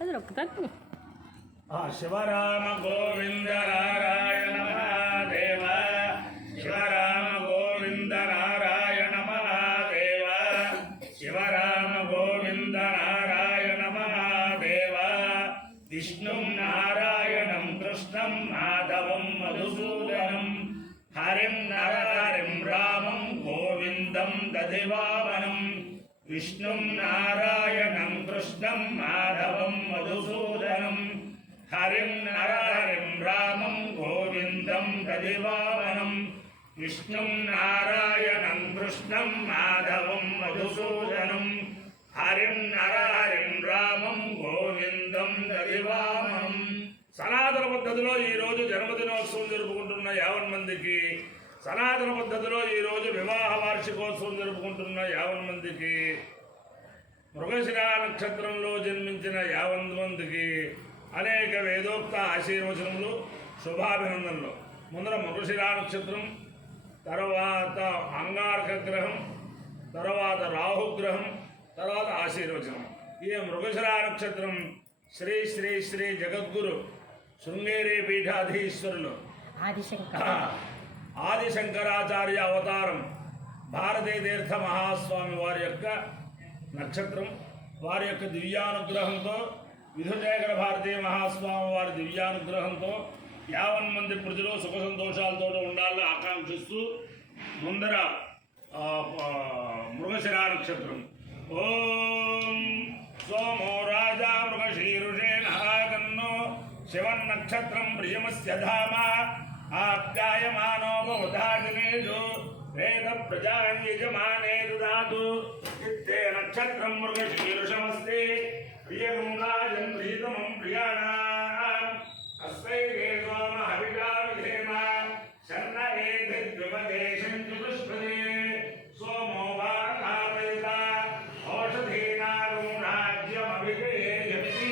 అది రొక్కుతాను. శివరామ గోవింద నారాయణ మహాదేవ, శివరామ గోవింద నారాయణ మహాదేవ, శివరామ గోవింద నారాయణ మహాదేవ. విష్ణుం నారాయణం కృష్ణం మాధవం మధుసూదనం, హరిం నరహరిం రామం గోవిందం దధివామనం. విష్ణుం నారాయణం కృష్ణం మాధవం మధుసూదనం, హరిం నరహరిం రామం గోవిందం దధివామనం. విష్ణుం నారాయణం కృష్ణం మాధవం మధుసూదనం, హరిం నరహరిం రామం గోవిందం దధివామనం. సనాతన పద్ధతిలో ఈరోజు జన్మదినోత్సవం జరుపుకుంటున్న 50 మందికి, సనాతన పద్ధతిలో ఈరోజు వివాహ వార్షికోత్సవం జరుపుకుంటున్న 50 మందికి, మృగశిరా నక్షత్రంలో జన్మించిన 50 మందికి అనేక వేదోక్త ఆశీర్వచనములు, శుభాభినందనలు. ముందర మృగశిరా నక్షత్రం, తర్వాత అంగారక గ్రహం, తర్వాత రాహుగ్రహం, తర్వాత ఆశీర్వచనం. ఈ మృగశిరా నక్షత్రం శ్రీ శ్రీ శ్రీ జగద్గురు శృంగేరి పీఠాధీశ్వరులు ఆదిశంకరాచార్య అవతారం భారతీ తీర్థ మహాస్వామి వారి యొక్క నక్షత్రం. వారి యొక్క దివ్యానుగ్రహంతో, విధుశేఖర భారతీయ మహాస్వామి వారి దివ్యానుగ్రహంతో 50 మంది ప్రజలు సుఖ సంతోషాలతో ఉండాలని ఆకాంక్షిస్తూ ముందర మృగశిరా నక్షత్రం. ఓం సోమో రాజా మృగశీరుషేణ కన్నో శివన్నక్షత్రం ప్రియమస్య ధామ, ఆప్యాయమానో బహుధాజనేషు వేద ప్రజాయజమానే దదాతు. చిత్తే నక్షత్రం మృగశీరుషమస్తి, ప్రియగం రాజన్ ప్రీతమం ప్రియాణాం. అస్వైరే సోమ హవిషా విధేమ, శన్న ఏధిద్విపదేశం చతుష్పదే. సోమో వారాపయత ఔషధీనాగం రాజ్యమభిజయేయతి.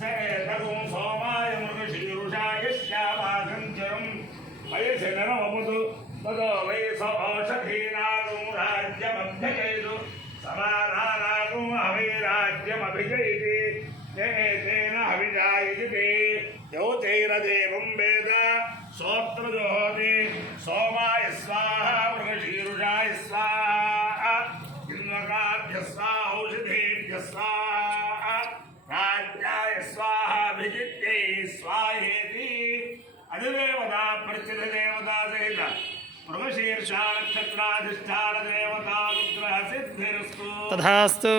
సేతగం సోమాయ మృగశీరుషాయ శ్యామాగంచరం వయసి నరమముదు తదో వయస ఔషధీనాగం రాజ్యమభ్యజయతు. సమానానాగం హవిరాజ్యమభిజయతి. తేన హవిజాయతి. యోతైరదేవం వేద సోత్రజోహోతి. సోమాయ స్వాహ మృగశీరుషాయ స్వాహ, ఇన్వకాభ్య స్వాహ ఔషధేభ్య స్వాహ, రాజ్యాయ స్వాహ అభిజిత్యై స్వాహేతి. అధిదేవత ప్రత్యధిదేవతా సహిత మృగశీర్షా నక్షత్రాధిష్టాన దేవతానుగ్రహ సిద్ధిరస్తు. తథాస్తు.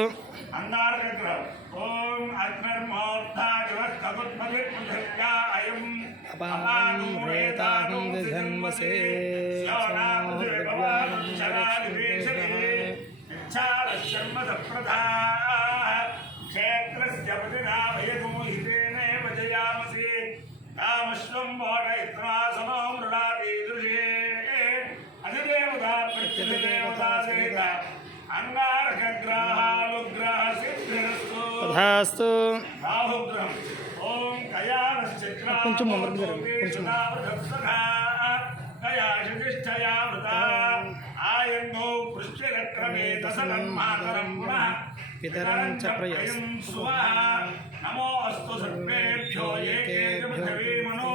అంగారక గ్రహం. ఓం అగ్నిర్మోర్ధాగ్రహ్కగుత్పతిర్పృథివ్యా అయం అపానం రేతాహం విధన్వసే. శ్రవణాపృథివ్యవానం శరాదివేశనే ఇచ్ఛారశర్మదప్రదాః. క్షేత్రస్య పతినా భయమోహితేనేవ జయామసి. కామశ్వం బోధయిత్వాసనో మృడాదీదృశే. అధిదేవతా ప్రత్యధిదేవతా సహిత అంగారక గ్రహానుగ్రహ సిద్ధిరస్తు. తథాస్తు. రాహుగ్రహం. ఓం కయాశిష్టయావృత ఆయన్నో పృష్ఠరక్రమేతసన్మాతరం పునః పితరం చ ప్రయం సువః. నమోऽस्तु సర్వేభ్యో ఏకేభ్యో మనో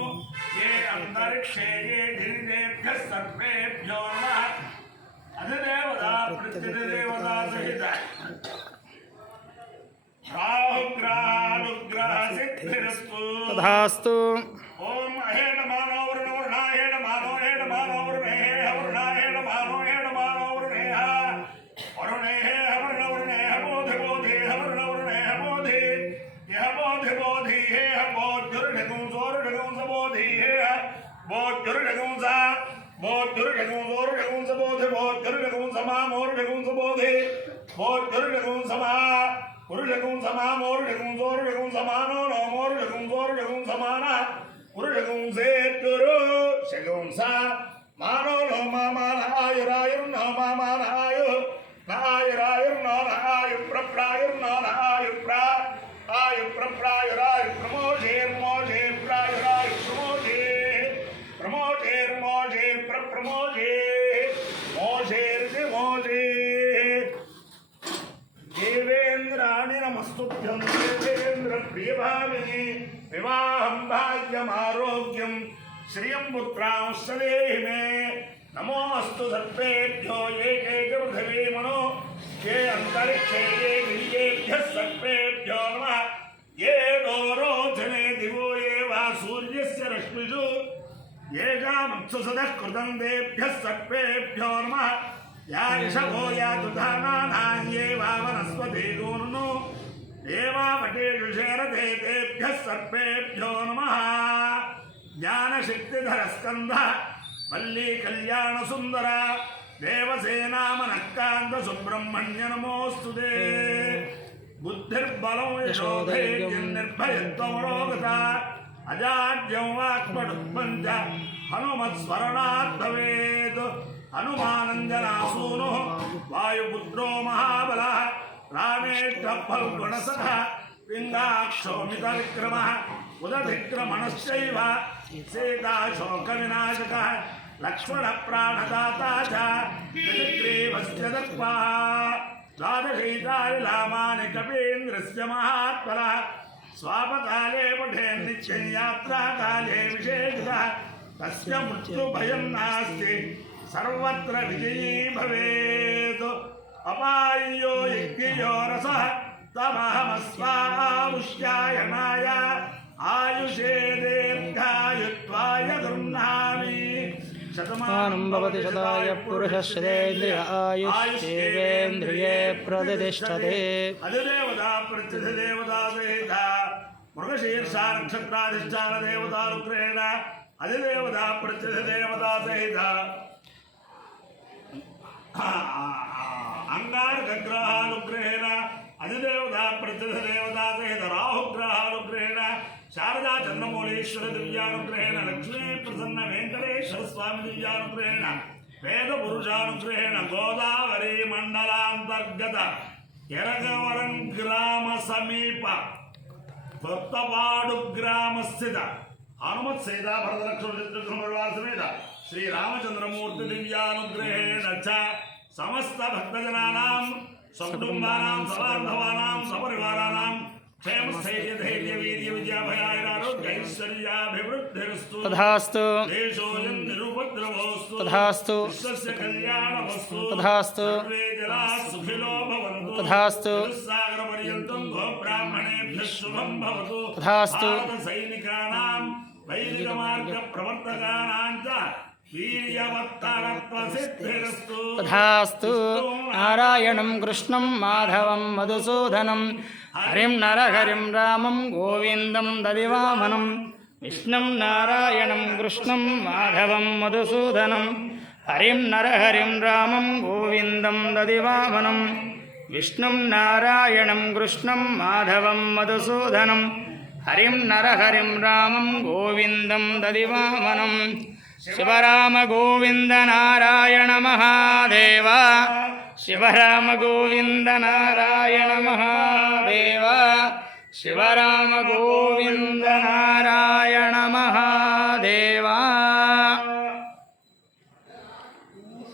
ఏ అంతరిక్షే ఏ దివ్యేభ్యः సర్వేభ్యో నమః. అధిదేవతా ప్రత్యధిదేవతా సహిత రాహుగ్రహానుగ్రహ సిద్ధిరస్తు. తథాస్తు. ఓం అహేణ మానో వరుణాహేణ మానో హేణ మానో వరుణే వరుణాహేణ మానో హేణ మానో వరుణే వరుణే వరుణ వరుణే బోధి బోధి వరుణ వరుణే బోధి యహ బోధి బోధి హే బోధుర్గం సోరుగం సబోధి హే బోధుర్గం సా బోధుర్గం సోరుగం సబోధి బోధుర్గం సమామోర్గం సబోధి బోధుర్గం సమా పురుషగం సమామోర్గం సోరుగం సమానో నోమోర్గం సోరుగం సమాన పురుషగం సేతురు శగం సా మానో నో మామానాయురాయుర్ నో మామానాయు నాయురాయుర్ నో నాయు ప్రప్రాయుర్ నో నాయు ప్రా ఆయు ప్రప్రాయురాయు ప్రమోషేర్ మోషే ప్రాయురాయు ప్రమోషే ప్రమోషేర్ మోషే ప్రప్రమోషే మోషేర్ మోషే. దేవేంద్రాణి నమస్తుతే. सौख्यं देवेन्द्र प्रियभामिनी विवाहं भाग्यमारोग्यं श्रियं पुत्रांश्च देहि मे नमोऽस्तु सर्पेभ्यो ये पृथिवी मनो ये अन्तरिक्षे ये गिरियेभ्यः सर्पेभ्यो नमः ये दोरोचने दिवो ये वा सूर्यस्य रश्मिषु ये गामत्सुसदः कृतं तेभ्यः सर्पेभ्यो नमः या ऋषभो या तुधानानां ये वा वनस्पतिगोर्नो ये वा वटेषु शेरते तेभ्यः सर्पेभ्यो नमः ज्ञानशक्तिधरस्कन्धः वल्ली कल्याणसुन्दर देवसेनामनःकान्त सुब्रह्मण्य नमोऽस्तुते बुद्धिर्बलं यशोधैर्यं निर्भयत्वमरोगता अजाड्यं वाक्पटुत्वं च हनुमत्स्मरणात् भवेत् हनुमानञ्जनासूनुः वायुपुत्रो महाबलः रामेभ्यः फल्गुणसखः पिङ्गाक्षोमितविक्रमः उदधिक्रमणश्चैव सीताशोकविनाशकः लक्ष्मणप्राणदाता च निजग्रीवस्य दत्त्वा द्वादशैतानि लामानि कपीन्द्रस्य महात्मनः स्वापकाले पठेन्नित्यं यात्राकाले विशेषतः तस्य मृत्युभयं नास्ति सर्वत्र विजयी भवेत् अपायो यज्ञयो रसः तमहमस्वामुष्यायणाय आयुषे दीर्घायुत्वाय गृह्णामि शतमानं भवति शताय पुरुषस्येन्द्रिय आयुष्येवेन्द्रिये प्रतिष्ठते अधिदेवता प्रत्यधिदेवता सहित मृगशीर्षा नक्षत्राधिष्ठान देवतानुग्रहेण अधिदेवता प्रत्यधिदेवता सहित अंगारकग्रहानुग्रहेण अधिदेवता प्रत्यधिदेवता सहित राहुग्रहानुग्रहेण शारदा चंद्रमौलीश्वर दिव्यानुग्रहेण लक्ष्मी प्रसन्न वेंकटेश्वर स्वामी दिव्यानुग्रहेण वेद पुरुषानुग्रहेण गोदावरी मंडलांतर्गत यरगवरं ग्राम समीप కొత్తపాడు గ్రామ స్థిత హనుమత్ సీతా భరత లక్ష్మణ చిత్రకృష్ణ సమేత శ్రీ రామచంద్రమూర్తి దివ్యానుగ్రహేణ చ సమస్త భక్తజనానాం సకుటుంబానాం సబాంధవానాం సపరివారానాం क्षेम स्थैर्य धैर्य वीर्य विजयाभयारोग्यैश्वर्याभिवृद्धिरस्तु तथास्तु देशोऽयं निरुपद्रवोऽस्तु तथास्तु विश्वस्य कल्याणमस्तु तथास्तु सर्वे जनाः सुखिनो भवन्तु तथास्तु सागरपर्यन्तं गोब्राह्मणेभ्यः शुभं भवतु तथास्तु भारतसैनिकानां वैदिकमार्गप्रवर्तकानां च वीर्यवत्तरत्वसिद्धिरस्तु तथास्तु नारायणं कृष्णं माधवं मधुसूदनं हरिं नरहरिं रामं गोविन्दं ददिवामनं विष्णुं नारायणं कृष्णं माधवं मधुसूदनं हरिं नरहरिं रामं गोविन्दं ददिवामनं विष्णुं नारायणं कृष्णं माधवं मधुसूदनं हरिं नरहरिं रामं गोविन्दं ददिवामनं शिवराम गोविंद नारायण महादेव शिवराम गोविंद नारायण महादेव शिवराम गोविंद नारायण